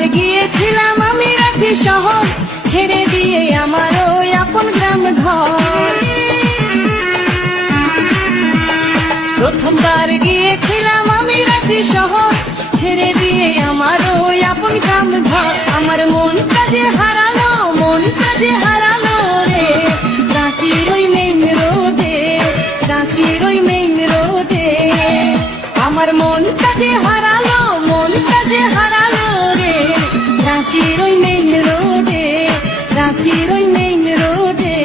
প্রথমবার গিয়েছিলাম আমি রাঁচি শহর, ছেড়ে দিয়ে আমার ওই আপন গ্রাম ঘর। প্রথমবার গিয়েছিলাম আমি রাঁচি শহর, ছেড়ে দিয়ে আমার ওই আপন গ্রাম ঘর। আমার মনটা যে হারালো, মনটা যে হারালো রে, রাঁচির ওই মেইন রোডে, রাঁচির ওই মেইন রোডে। আমার মনটা যে হারালো, মনটা যে হারালো রে, রাঁচির ওই মেইন রোডে, রাঁচির ওই মেইন রোডে।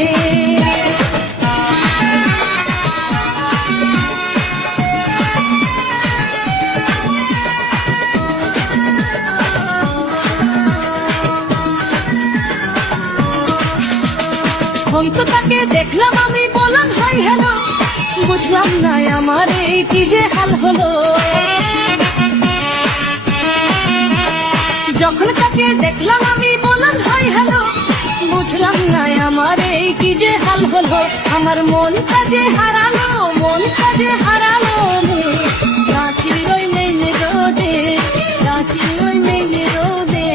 ফোন তো তাকে দেখলাম আমি, বললাম হাই হ্যালো, বুঝলাম না আমার এই কি যে হাল হলো। যখন তাকে দেখলাম আমি, বললাম হাই হ্যালো, বুঝলাম না আমার এই কি যে হাল হলো। আমার মনটা যে হারালো, মনটা যে হারালো রে, রাঁচির ওই মেইন রোডে, রাঁচির ওই মেইন রোডে।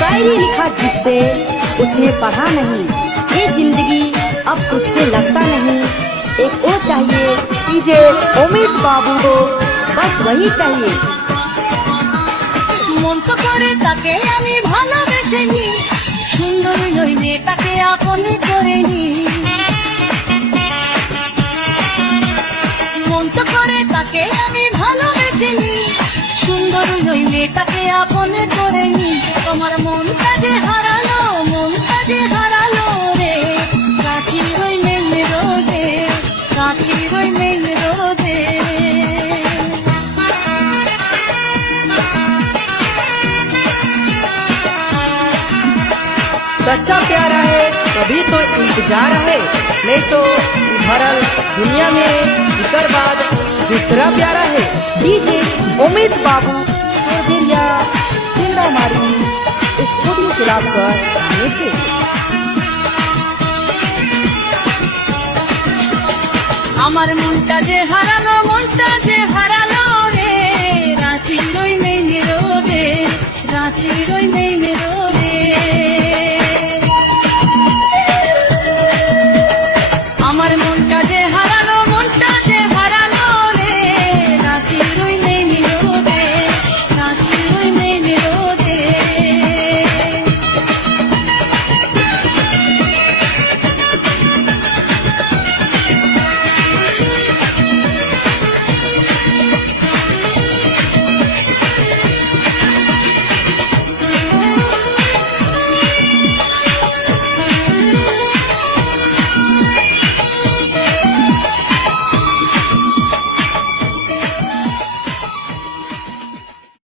शायरी लिखा जिससे उसने पढ़ा नहीं, ये जिंदगी अब तुझसे लगता नहीं। एक वो चाहिए कीजे अमित बाबू को, बस वही चाहिए। মন তো করে তাকে আমি ভালোবেসে নি, সুন্দর ওই মেয়েটাকে আপন করে নি। মন তো করে তাকে আমি ভালোবেসে নি, সুন্দর ওই মেয়েটাকে আপন করে নি। তোমার মনটা যে হারালো, মনটা যে হারালো রে, রাঁচির ওই মেইন রোডে, রাঁচির ওই মেইন রোডে। सच्चा प्यारा है कभी तो इंतजार है, नहीं तो भरल दुनिया में इकर बाद दूसरा प्यारा है। डीजे अमित बाबू सोरबेरिया सिंदामारी स्टूडियो खिलाफ कर लेके। আমার মনটা যে হারালো, মনটা যে হারালো রে, রাঁচির ওই মেইন রোডে, রাঁচির ওই মেইন রোডে।